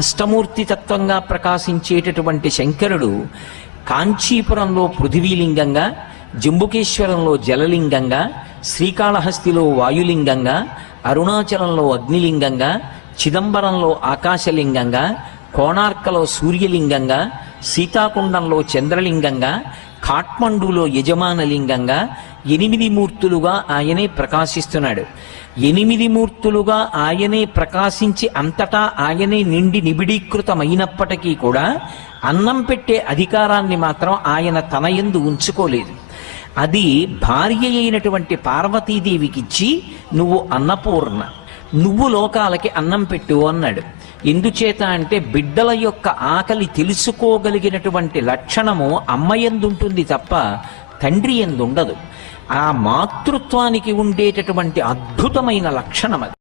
అష్టమూర్తి తత్వంగా ప్రకాశించేటటువంటి శంకరుడు కాంచీపురంలో పృథివీలింగంగా, జంబుకేశ్వరంలో జలలింగంగా, శ్రీకాళహస్తిలో వాయులింగంగా, అరుణాచలంలో అగ్నిలింగంగా, చిదంబరంలో ఆకాశలింగంగా, కోణార్కలో సూర్యలింగంగా, సీతాకుండంలో చంద్రలింగంగా, కాఠ్మండూలో యజమానలింగంగా 8 మూర్తులుగా ఆయనే ప్రకాశిస్తున్నాడు. 8 మూర్తులుగా ఆయనే ప్రకాశించి అంతటా ఆయనే నిండి నిబిడీకృతమైనప్పటికీ కూడా అన్నం పెట్టే అధికారాన్ని మాత్రం ఆయన తన యందు ఉంచుకోలేదు. అది భార్య అయినటువంటి పార్వతీదేవికిచ్చి, నువ్వు అన్నపూర్ణ, నువ్వు లోకాలకి అన్నం పెట్టు అన్నాడు. ఎందుచేత అంటే బిడ్డల యొక్క ఆకలి తెలుసుకోగలిగినటువంటి లక్షణము అమ్మయందుంటుంది తప్ప తండ్రి యందు ఉండదు. ఆ మాతృత్వానికి ఉండేటటువంటి అద్భుతమైన లక్షణం అది.